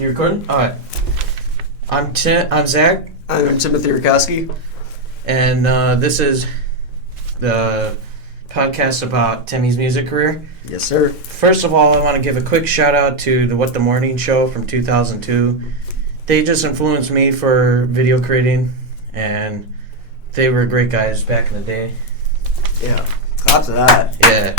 You recording? All right. I'm Zach. I'm Timothy Rakowski. And this is the podcast about Timmy's music career. Yes, sir. First of all, I want to give a quick shout out to the What the Morning Show from 2002. They just influenced me for video creating, and they were great guys back in the day. Yeah. Claps to that. Yeah.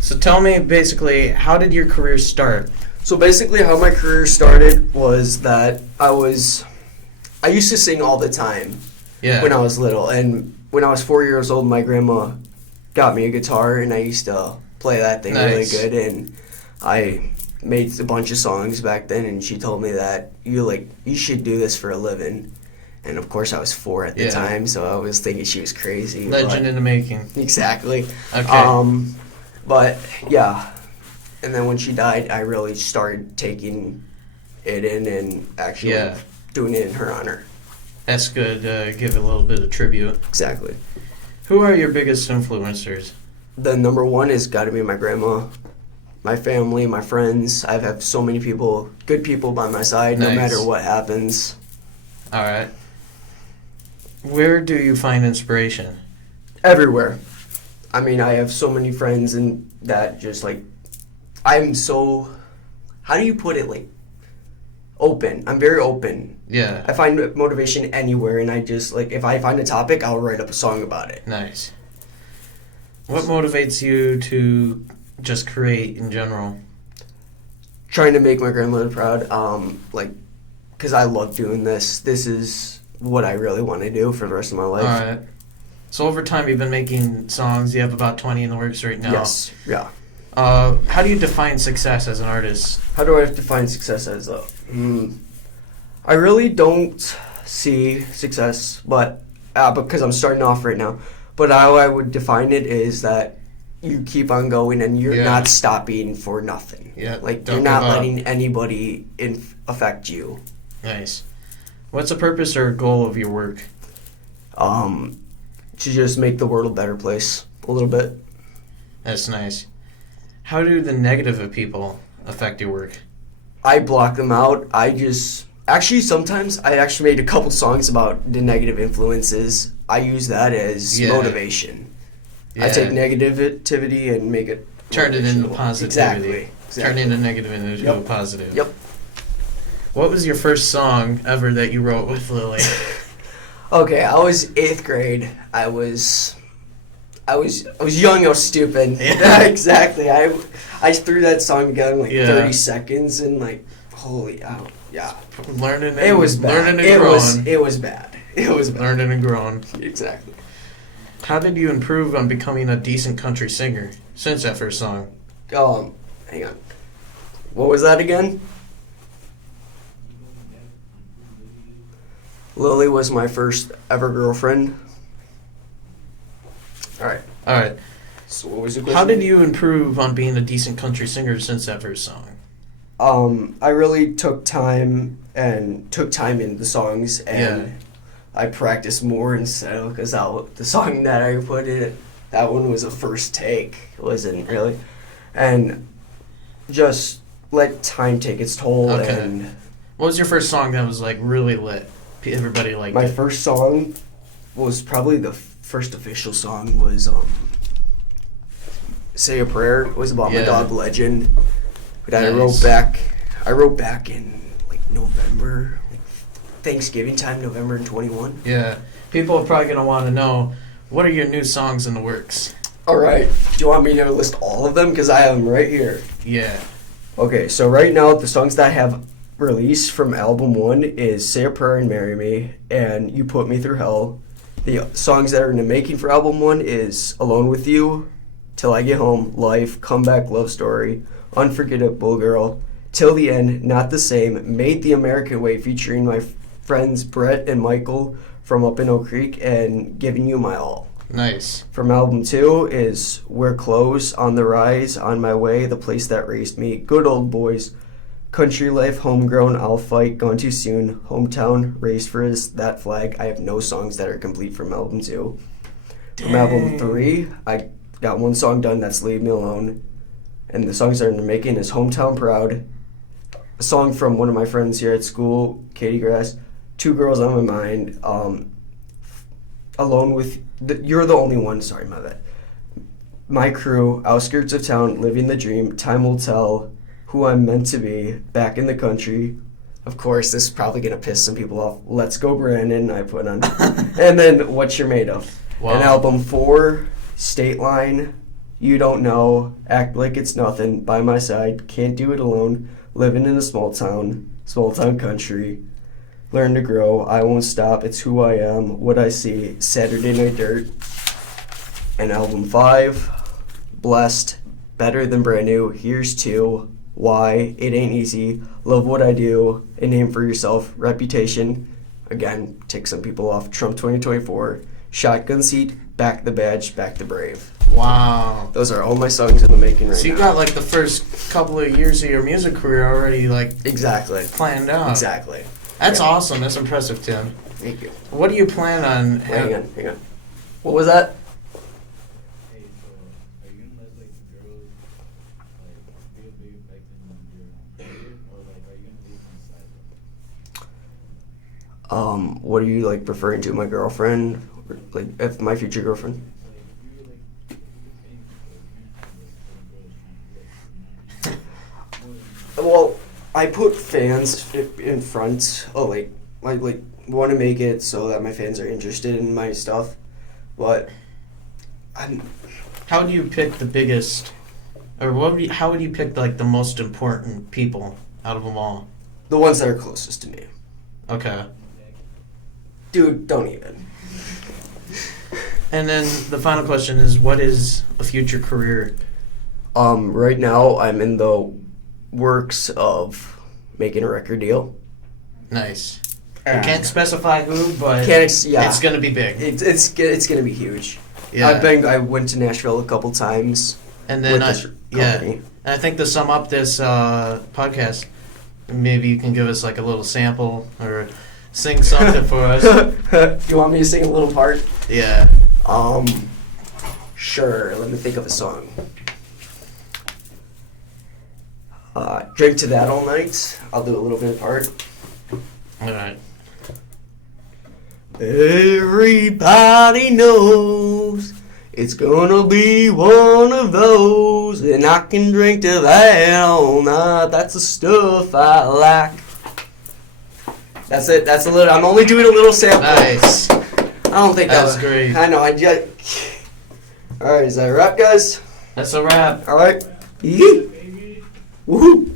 So tell me basically, how did your career start? So basically how my career started was that I used to sing all the time when I was little. And when I was 4 years old, my grandma got me a guitar, and I used to play that thing really good. And I made a bunch of songs back then, and she told me that you should do this for a living. And of course I was 4 at the time, so I was thinking she was crazy. Legend in the making. Exactly. Okay. But yeah, and then when she died, I really started taking it in and actually doing it in her honor. That's good. Give a little bit of tribute. Exactly. Who are your biggest influencers? The number one has got to be my grandma, my family, my friends. I have so many people, good people by my side, no matter what happens. All right. Where do you find inspiration? Everywhere. I mean, I have so many friends, and that just I'm so, how do you put it, open. I'm very open. Yeah. I find motivation anywhere, and I just, if I find a topic, I'll write up a song about it. Nice. What motivates you to just create in general? Trying to make my grandmother proud, because I love doing this. This is what I really want to do for the rest of my life. All right. So over time, you've been making songs. You have about 20 in the works right now. Yes. Yeah. How do you define success as an artist? How do I define success as I really don't see success, but because I'm starting off right now. But how I would define it is that you keep on going and you're not stopping for nothing. Yeah. You're not letting anybody affect you. Nice. What's the purpose or goal of your work? To just make the world a better place a little bit. That's nice. How do the negative of people affect your work? I block them out. Sometimes I actually made a couple songs about the negative influences. I use that as motivation. Yeah. I take negativity and make it turn it into positivity. Exactly. Turn into negative into a positive. Yep. What was your first song ever that you wrote with Lily? Okay, I was 8th grade. I was young, I was stupid. Yeah, exactly. I threw that song together in 30 seconds, and holy out. Yeah. Learning it was bad. Learning and growing. It was bad. Learning and growing. Exactly. How did you improve on becoming a decent country singer since that first song? Hang on. What was that again? Lily was my first ever girlfriend. All right. So what was the question? How did you improve on being a decent country singer since that first song? I really took time in the songs, and I practiced more instead of, because the song that I put in, that one was a first take. It wasn't really. And just let time take its toll. Okay. And what was your first song that was really lit? Everybody liked my it. first song was probably the first official song was Say a Prayer. It was about my dog Legend. That I wrote back in November, Thanksgiving time, November 21. Yeah. People are probably going to want to know, what are your new songs in the works? All right. Do you want me to list all of them? Because I have them right here. Yeah. Okay, so right now the songs that I have released from album 1 is Say a Prayer and Marry Me and You Put Me Through Hell. The songs that are in the making for album 1 is Alone With You, Till I Get Home, Life, Comeback Love Story, Unforgettable Girl, Till the End, Not the Same, Made the American Way featuring my friends Brett and Michael from up in Oak Creek, and Giving You My All. Nice. From album 2 is We're Close, On the Rise, On My Way, The Place That Raised Me, Good Old Boys, Country Life, Homegrown, I'll Fight, Gone Too Soon, Hometown, Raised for That Flag. I have no songs that are complete from album 2. From album 3, I got one song done, that's Leave Me Alone. And the songs that I'm making is Hometown Proud, a song from one of my friends here at school, Katie Grass, Two Girls on My Mind, Alone with, You're the Only One, sorry, my bad. My Crew, Outskirts of Town, Living the Dream, Time Will Tell, Who I'm Meant to Be, Back in the Country. Of course, this is probably going to piss some people off. Let's Go Brandon, I put on. And then What You're Made Of. Wow. And album 4, State Line, You Don't Know, Act Like It's Nothing, By My Side, Can't Do It Alone, Living in a Small Town Country, Learn to Grow, I Won't Stop, It's Who I Am, What I See, Saturday Night Dirt. And album 5, Blessed, Better Than Brand New, Here's Two, Why, It Ain't Easy, Love What I Do, A Name for Yourself, Reputation, again, take some people off, Trump 2024, Shotgun Seat, Back the Badge, Back the Brave. Wow. Those are all my songs in the making right now. So you got like the first couple of years of your music career already like Exactly. planned out. Exactly. That's Yeah. awesome. That's impressive, Tim. Thank you. What do you plan on? Hang on. What was that? Hey, so are you gonna let like the girls like be a big effect in your career, or like are you gonna leave them aside? What are you like referring to? My girlfriend? Or, like, if my future girlfriend? Like if you're like if you're famous, like, you're gonna have this other girls trying to get, you know, more than Well, I put fans in front. Oh, like want to make it so that my fans are interested in my stuff, but How do you pick the biggest, or how would you pick like the most important people out of them all? the ones that are closest to me. Okay. Dude, don't even. And then the final question is, what is a future career? Right now I'm in the works of making a record deal. Nice. You can't specify who, but Yeah. it's gonna be big. It's gonna be huge. Yeah. I went to Nashville a couple times. And then with this company. And I think to sum up this podcast, maybe you can give us like a little sample or sing something for us. You want me to sing a little part? Yeah. Sure. Let me think of a song. Drink to That All Night. I'll do a little bit of part. All right. Everybody knows it's gonna be one of those, and I can drink to that all night. That's the stuff I like. That's it. That's a little. I'm only doing a little sample. Nice. I don't think That's great. I know. All right. Is that a wrap, guys? That's a wrap. All right. Yee. Woohoo.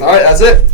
All right. That's it.